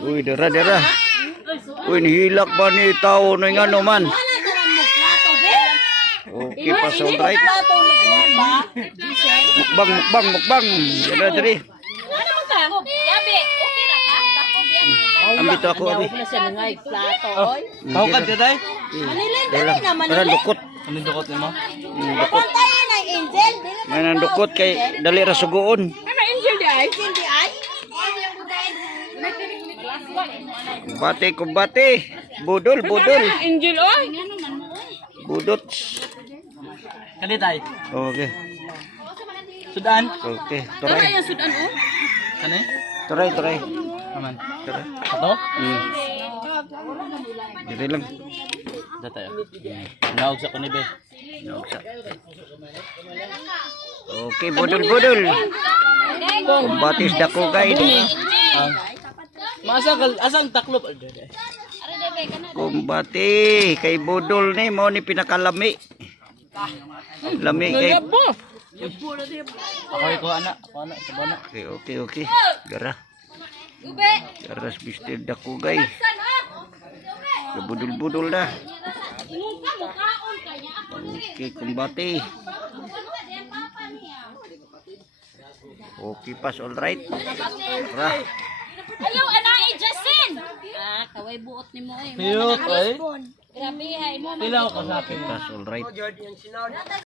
Uy, dara. Uy, nihilak ba ni tao na nga naman? Okay, pas alright. Mukbang. Dara, diri. Ambito ako, abi. Kau kan daday? Para dukot. Ano dukot mo? Dukot. May nang dukot kay dali ra sugoon. Kumbate. Budol. Angel oy. Budot. Kali tay. Okay. Sudan. Okay. Tara Turay. yung sudan oh. Kani? Turay. Aman. Turay. Ato? Dili lang. Datay. Naog sa kanibe. Okay, budol. Kumbatis dako kay di. Asang taklop. Kumbati kay budol ni mo ni pinakalami. Lami kay. Ako ko anak sa bana. Okay. Gara. Garas bistir dako kay. Budol dah. Okay, kumbati. Okay, pas alright. Tara. Ayaw, anay, Justin! Kaway buot ni mo eh. Piyot ay. Grabe, hay mo. Pilaw ka sa akin. Pas alright.